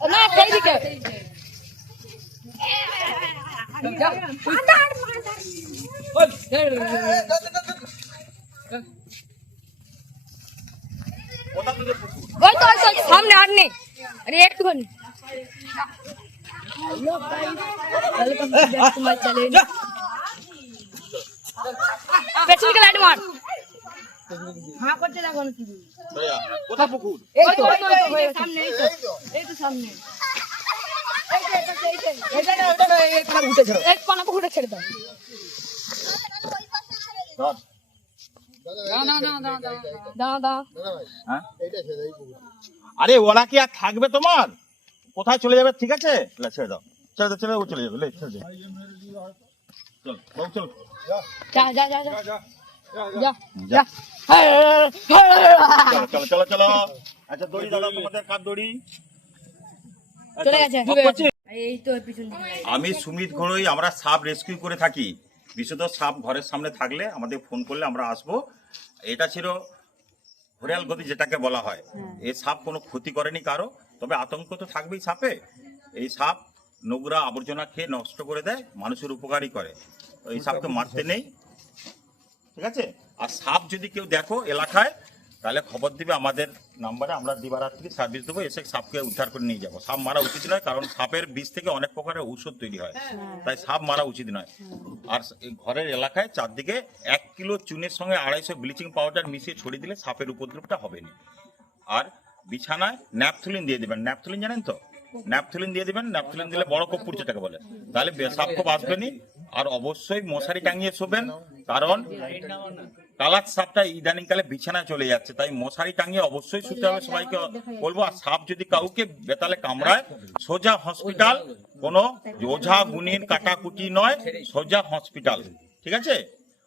Oh, nah, baby, baby. ওই তো সামনে আর নেই আরে একটুখানি hello guys welcome back to my channel পেছনকে light মার হ্যাঁ করতে লাগো না তুমি কোথা পুকুর এই তো সামনে এই তো এই তো সামনে আরে, ওরা কি আর থাকবে তোমার? কোথায় চলে যাবে? ঠিক আছে? ছেড়ে দাও। ছেড়ে দাও, ছেড়ে চলে যাবে। ছেড়ে চল চল। যা চলো চলো চলো। আচ্ছা দড়ি দাদা, তোমাদের কার দড়ি? চলে গেছে এই তো আমি সুমিত ঘোড়ই আমরা সাপ রেস্কিউ করে থাকি। বিশুদ্ধ সাপ ঘরের সামনে থাকলে আমাদের ফোন করলে আমরা আসব। এটা ছিল ঘোড়াল গতি যেটাকে বলা হয়। এই সাপ কোনো ক্ষতি করেনি কারও তবে আতঙ্ক তো থাকবেই সাপে। এই সাপ নোংরা আবর্জনা খেয়ে নষ্ট করে দেয় মানুষের উপকারই করে। এই সাপকে মারতে নেই। ঠিক আছে? আর সাপ যদি কেউ দেখো এলাকায় তাহলে খবর দিবে আমাদের নাম্বারে আমরা দিবারাত্রি সার্ভিস দেবো এসে সাপকে উদ্ধার করে নিয়ে যাব। সাপ মারা উচিত নয় কারণ সাপের বীজ থেকে অনেক প্রকারের ঔষধ তৈরি হয়। তাই সাপ মারা উচিত নয়। আর ঘরের এলাকায় চারদিকে এক কিলো চুনের সঙ্গে আড়াইশো ব্লিচিং পাউডার মিশিয়ে ছড়িয়ে দিলে সাপের উপদ্রবটা হবে না আর বিছানায় ন্যাপথুলিন দিয়ে দিবেন। ন্যাপথুলিন জানেন তো? ন্যাপথুলিন দিয়ে দিবেন ন্যাপথুলিন দিলে বড় কপুর যেটাকে বলে। তাহলে সাপ খুব আসবে নি আর অবশ্যই মশারি টাঙিয়ে শোবেন। কারণ কালার সাপটা ইদানিং কালে বিছানায় চলে যাচ্ছে তাই মশারি টাঙিয়ে অবশ্যই শুতে হবে। সবাইকে বলব আর সাপ যদি কাউকে বেতালে কামড়ায় সোজা হসপিটাল কোনো ওঝা গুনির কাটাকুটি নয় সোজা হসপিটাল। ঠিক আছে?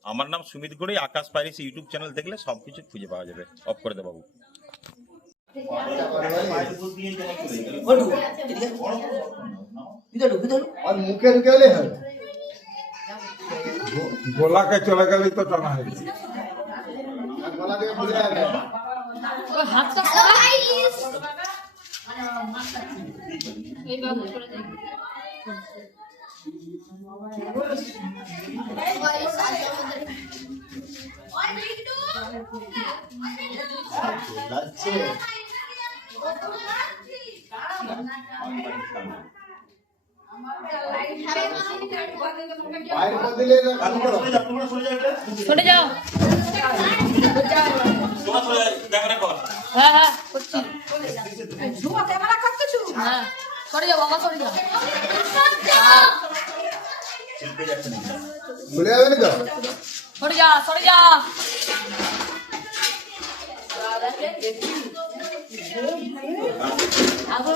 আমার নাম সুমিত গুড়ি আকাশ পাইরিস ইউটিউব চ্যানেল দেখলে সবকিছু খুঁজে পাওয়া যাবে। অফ করে দেবো বাবু। মুখে হবে। গোলাকে চলে গেলেই তো টানা হয়ে গেছে। যাচ্ছে। সরে যাও। হ্যাঁ হ্যাঁ করছি। হ্যাঁ সরে যাও, বাবা, সরে যাও। ভুলে যাবে যা, সরে যা। আগুন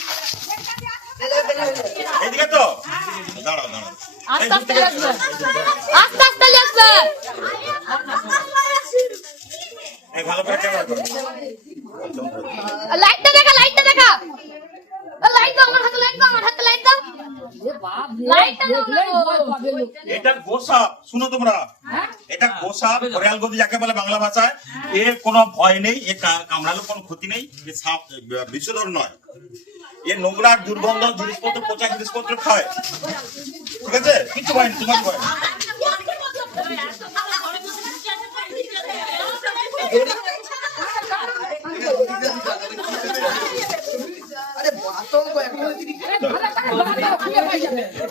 আস্তে আস্তে আসবে। আস্তে আস্তে আসবে। ভালো করে ক্যামেরা করো। লাইটটা দেখা লাইটটা দেখা। লাইট দাও আমার হাতে লাইট দাও আমার হাতে লাইট দাও। লাইটটা দাও এটা গোসাপ শুনো তোমরা। এটা গোসাপ ঘরেয়াল গদি যাকে বলে বাংলা ভাষায় এর কোনো ভয় নেই এ কামড়ালে কোনো ক্ষতি নেই এ সাপ বিষধর নয়। এ নোংরা দুর্গন্ধ জিনিসপত্র পচা জিনিসপত্র খায়। ঠিক আছে? কিছু ভয় তোমার ভয়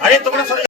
আরে তোমরা